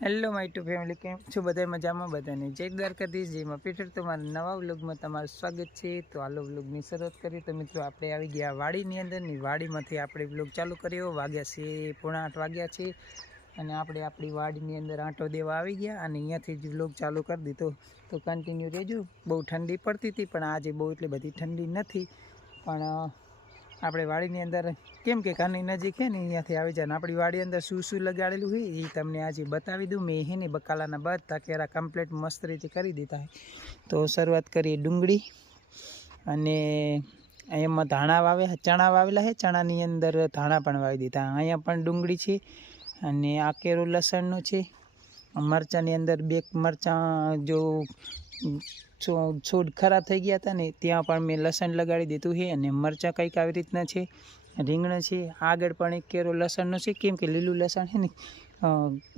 Hello my two family, કેમ છો બધા? મજામાં? બધાને જય દ્વારકાધીશ, જય માં પીઠર. તમારા નવા વ્લોગમાં તમારું સ્વાગત છે. તો આલો વ્લોગની શરૂઆત કરી. તો મિત્રો આપણે આવી ગયા વાડીની અંદર ની વાડીમાંથી આપણે વ્લોગ ચાલુ કર્યો. વાગ્યા છે 7:45 વાગ્યા છે અને આપણે આપણી વાડીની અંદર આંટો દેવા આવી ગયા અને અહીંયાથી જ વ્લોગ ચાલુ કરી દીધો. તો કન્ટિન્યુ રહેજો. બહુ ઠંડી પડતી હતી પણ આજે બહુ એટલી બધી ઠંડી નથી. પણ આપણે વાડીની અંદર કેમ કે ઘરની નજીક છે ને અહીંયાથી આવી જાય ને આપણી વાડી અંદર શું લગાડેલું હોય એ તમને આજે બતાવી દઉં. મેં હે ને બકાલાના બધા કેરા કમ્પ્લીટ મસ્ત રીતે કરી દીધા છે. તો શરૂઆત કરીએ ડુંગળી અને એમાં ધાણા વાવ્યા, ચણા વાવેલા છે. ચણાની અંદર ધાણા પણ વાવી દીધા. અહીંયા પણ ડુંગળી છે અને આ કેરો લસણનું છે. મરચાંની અંદર 2 મરચાં જો છોડ ખરાબ થઈ ગયા હતા ને ત્યાં પણ મેં લસણ લગાડી દીધું છે અને મરચાં કંઈક આવી રીતના છે. રીંગણ છે. આગળ પણ એક કેરો લસણનો છે. કેમ કે લીલું લસણ છે ને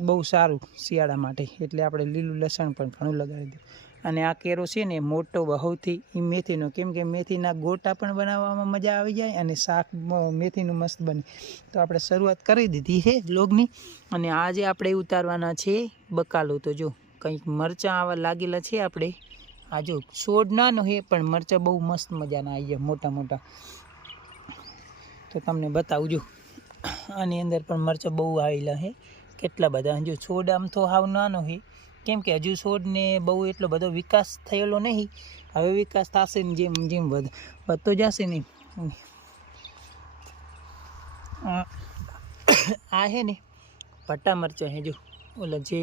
બહુ સારું શિયાળા માટે, એટલે આપણે લીલું લસણ પણ ઘણું લગાડી દીધું. અને આ કેરો છે ને મોટો બહુથી એ મેથીનો, કેમ કે મેથીના ગોટા પણ બનાવવામાં મજા આવી જાય અને શાક મેથીનું મસ્ત બને. તો આપણે શરૂઆત કરી દીધી છે વ્લોગની અને આજે આપણે ઉતારવાના છે બકાલું. તો જો કંઈક મરચાં આવા લાગેલા છે. આપણે આ જો છોડ નાનો છે પણ મરચાં બહુ મસ્ત મજાના આવી ગયા, મોટા મોટા. તો તમને બતાવજો, આની અંદર પણ મરચાં બહુ આવેલા છે, કેટલા બધા. જો છોડ આમ તો હાવ નાનો છે, કેમ કે હજુ છોડને બહુ એટલો બધો વિકાસ થયેલો નહીં. હવે વિકાસ થશે ને જેમ જેમ વધતો જશે ને. આ છે ને ભટ્ટા મરચાં છે. જો ઓલા જે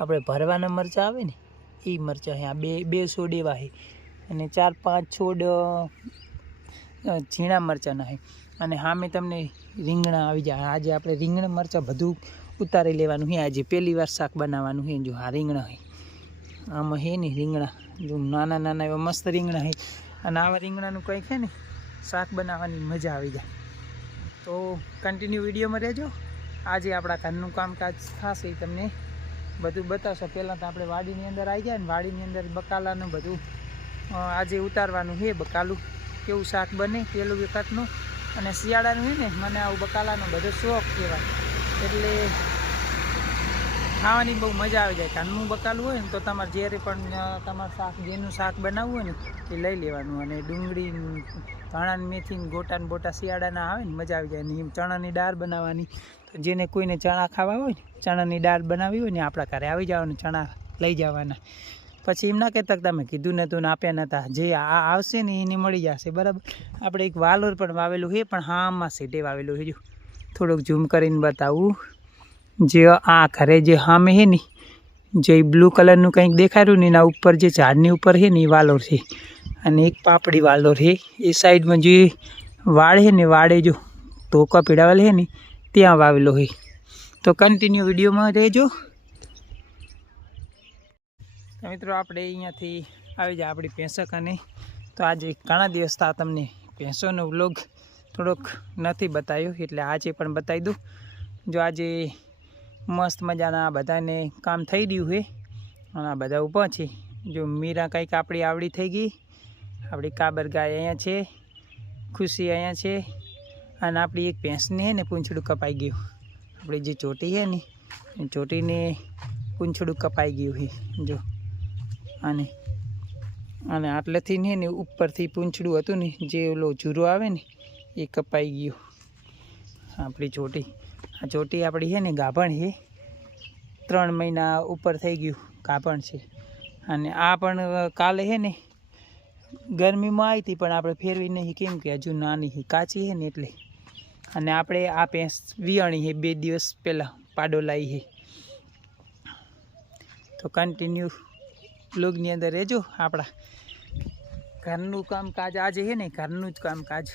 આપણે ભરવાના મરચાં આવે ને એ મરચાં છે. આ બે છોડ એવા છે અને 4-5 છોડ ઝીણા મરચાંના છે. અને સામે તમને રીંગણા આવી જાય. આજે આપણે રીંગણા મરચાં બધું ઉતારી લેવાનું છે. આજે પહેલી વાર શાક બનાવવાનું છે. જો આ રીંગણા છે, આમાં છે ને રીંગણા જો નાના નાના એવા મસ્ત રીંગણા છે. અને આવા રીંગણાનું કંઈક છે ને શાક બનાવવાની મજા આવી જાય. તો કન્ટિન્યુ વિડીયોમાં રહેજો. આજે આપણા ઘરનું કામકાજ થશે એ તમને બધું બતાવશો. પહેલાં તો આપણે વાડીની અંદર આવી જાય ને વાડીની અંદર બકાલાનું બધું આજે ઉતારવાનું છે. બકાલું કેવું શાક બને પહેલું વખતનું. અને શિયાળાનું હોય ને મને આવું બકાલાનો બધો શોખ કહેવાય, એટલે ખાવાની બહુ મજા આવી જાય. ઘરનું બકાલું હોય ને તો તમારે જ્યારે પણ તમારે શાક જેનું શાક બનાવવું હોય ને એ લઈ લેવાનું. અને ડુંગળી, ધાણા, મેથી, ગોટા ને બોટા શિયાળાના આવે ને મજા આવી જાય. ને એમ ચણાની દાળ બનાવવાની. તો જેને કોઈને ચણા ખાવા હોય ને, ચણાની દાળ બનાવી હોય ને આપણા ઘરે આવી જવાનું, ચણા લઈ જવાના. પછી એમ ના કહેતા તમે કીધું નહોતું ને આપ્યા નહોતા. જે આ આવશે ને એને મળી જશે, બરાબર. આપણે એક વાલોર પણ વાવેલું છે, પણ હા આમાં સીટે વાવેલું છે. જો થોડુંક ઝૂમ કરીને બતાવું. જે આ ઘરે જે સામે છે ને જે બ્લુ કલરનું કંઈક દેખાડ્યું ને એના ઉપર જે ઝાડની ઉપર છે ને એ વાલોર છે. અને એક પાપડી વાલોર છે. એ સાઈડમાં જે વાડ છે ને વાડે જો ધોકા પીડાવેલ છે ને ત્યાં વાવેલો છે. તો કન્ટિન્યુ વિડીયોમાં રહેજો. મિત્રો આપણે અહીંયાથી આવી જાય આપણી ભેંસક. અને તો આજે ઘણા દિવસ થયા તમને ભેંસોનો વ્લોગ થોડોક નથી બતાવ્યો, એટલે આજે પણ બતાવી દઉં. જો આજે મસ્ત મજાના બધાને કામ થઈ રહ્યું છે અને આ બધા ઊભા છે. જો મીરા કંઈક આપણી આવડી થઈ ગઈ. આપણી કાબર ગાય અહીંયા છે, ખુશી અહીંયા છે. અને આપણી એક ભેંસને છે ને પૂંછડું કપાઈ ગયું. આપણી જે ચોટી છે ને એ ચોટીને પૂંછડું કપાઈ ગયું છે. જો અને આટલેથી ને ઉપરથી પૂંછડું હતું ને જે ઓલો જુરો આવે ને એ કપાઈ ગયું. આપણી ચોટી, આ ચોટી આપણી છે ને ગાભણ છે, 3 મહિના ઉપર થઈ ગયું ગાભણ છે. અને આ પણ કાલે છે ને ગરમીમાં આવી હતી પણ આપણે ફેરવી નહીં, કેમ કે હજુ નાની છે, કાચી છે ને એટલે. અને આપણે આ ભેંસ વિયાણી છે 2 દિવસ પહેલાં, પાડો લાવી છે. તો કન્ટિન્યુ બ્લોગની અંદર રહેજો. આપણા ઘરનું કામકાજ આજે છે ને ઘરનું જ કામકાજ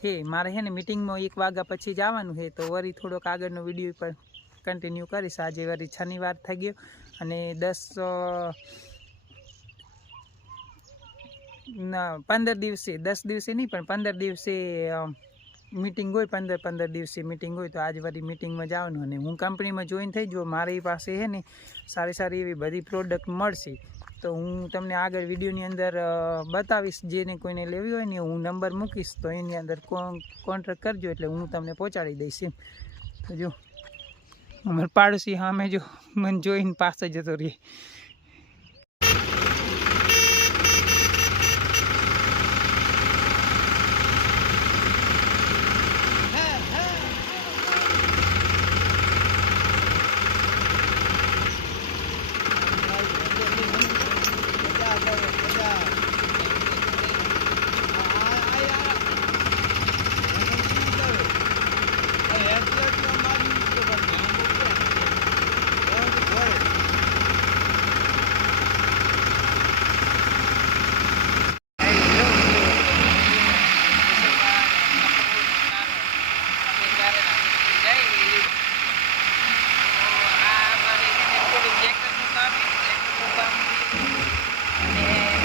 છે. મારે છે ને મિટિંગમાં 1 વાગ્યા પછી જવાનું છે. તો વળી થોડોક આગળનો વિડીયો પણ કન્ટિન્યુ કરીશ. આજે વળી શનિવાર થઈ ગયો અને 15 દિવસે 10 દિવસે નહીં પણ 15 દિવસે મીટિંગ હોય. 15 દિવસે મીટિંગ હોય. તો આજ વળી મિટિંગમાં જવાનું. અને હું કંપનીમાં જોઈન થઈ જો મારી પાસે છે ને સારી એવી બધી પ્રોડક્ટ મળશે. તો હું તમને આગળ વિડીયોની અંદર બતાવીશ. જેને કોઈને લેવી હોય ને હું નંબર મૂકીશ, તો એની અંદર કોન્ટેક્ટ કરજો એટલે હું તમને પહોંચાડી દઈશ એમ. તો જો અમારે પાડોશી સામે જો મને જોઈને પાસે જતો રહે.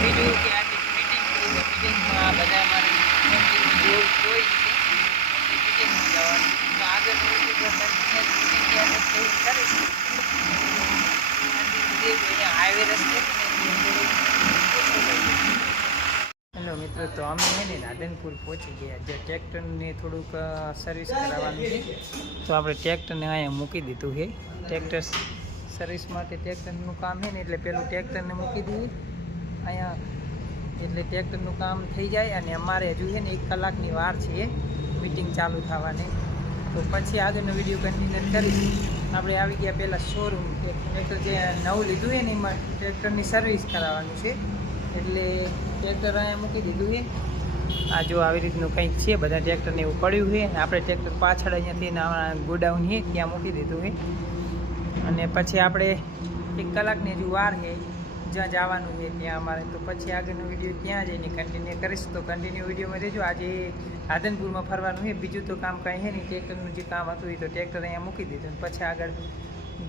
બીજું કે આજે મીટિંગ કરી મીટિંગમાં બધા અમારી જોઈ છે મીટિંગમાં જવાનું તો આગળ મીટિંગ કરીશ. અહીંયા હાઈવે રસ્તે. હેલો મિત્રો, તો અમે છે ને રાધનપુર પહોંચી ગયા. જે ટ્રેક્ટરને થોડુંક સર્વિસ કરાવવાનું છે તો આપણે ટ્રેક્ટરને અહીંયા મૂકી દીધું છે. ટ્રેક્ટર સર્વિસ માટે ટ્રેક્ટરનું કામ છે ને એટલે પેલું ટ્રેક્ટરને મૂકી દઈએ અહીંયા એટલે ટ્રેક્ટરનું કામ થઈ જાય. અને અમારે હજુ છે ને 1 કલાકની વાર છે મીટિંગ ચાલુ થવાની. તો પછી આગળનો વિડીયો કન્ટિન્યુ કરીશું. આપણે આવી ગયા પહેલાં શોરૂમ. ટ્રેક્ટર જે નવું લીધું છે ને એમાં ટ્રેક્ટરની સર્વિસ કરાવવાનું છે એટલે ટ્રેક્ટર અહીંયા મૂકી દીધું છે. આ જો આવી રીતનું કંઈક છે, બધા ટ્રેક્ટરને એવું પડ્યું છે. આપણે ટ્રેક્ટર પાછળ અહીંયાથી ગોડાઉન છે ત્યાં મૂકી દીધું છે. અને પછી આપણે 1 કલાકની હજુ વાર છે જ્યાં જવાનું છે ત્યાં અમારે. તો પછી આગળનો વિડીયો ત્યાં જઈને કન્ટિન્યુ કરીશ. તો કન્ટિન્યુ વિડીયોમાં રહેજો. આજે રાધનપુરમાં ફરવાનું છે, બીજું તો કામ કાંઈ છે નહીં. ટ્રેક્ટરનું જે કામ હતું એ તો ટ્રેક્ટર અહીંયા મૂકી દીધું. પછી આગળ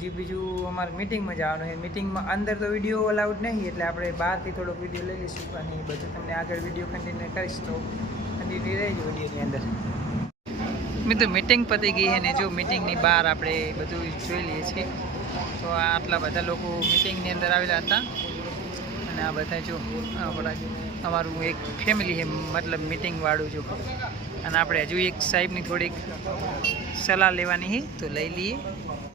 જે બીજું અમારે મિટિંગમાં જવાનું છે. મિટિંગમાં અંદર તો વિડીયો અલાઉડ નહીં એટલે આપણે બહારથી થોડોક વિડીયો લઈ લઈશું. અને એ બધું તમને આગળ વિડીયો કન્ટિન્યુ કરીશ. તો કન્ટિન્યુ રહેજો વિડીયોની અંદર. મિત્રો મિટિંગ પતી ગઈ છે ને જો મિટિંગની બહાર આપણે બધું જોઈ લઈએ છીએ. તો આટલા બધા લોકો મિટિંગની અંદર આવેલા હતા. અને આ બધા જો અમારું એક ફેમિલી છે, મતલબ મિટિંગવાળું જો. અને આપણે હજુ એક સાહેબની થોડીક સલાહ લેવાની છે તો લઈ લઈએ.